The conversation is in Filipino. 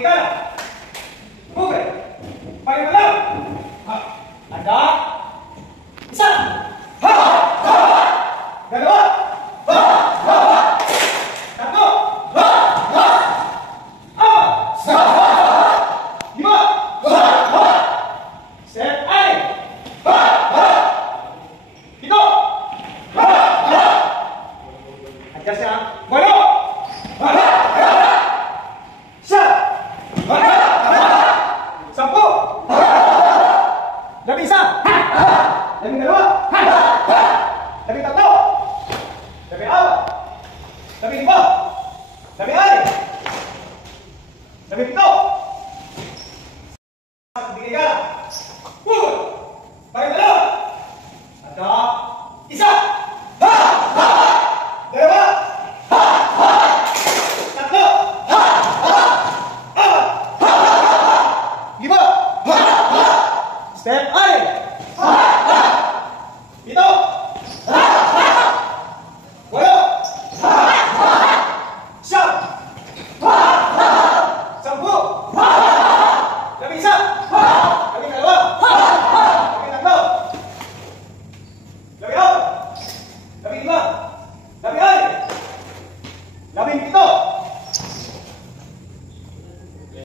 Pangkiri kanan. Pukul. Paling dalam. Anda. Isa. Dalawa. Tatlo. Apat. Lima. Step ay. Pito. Adjust ya. Walo. Sampu. Labing isa. Labing dalawa. Labing tatlo. Labing apat. Labing lima. Labing anim. Labing pito.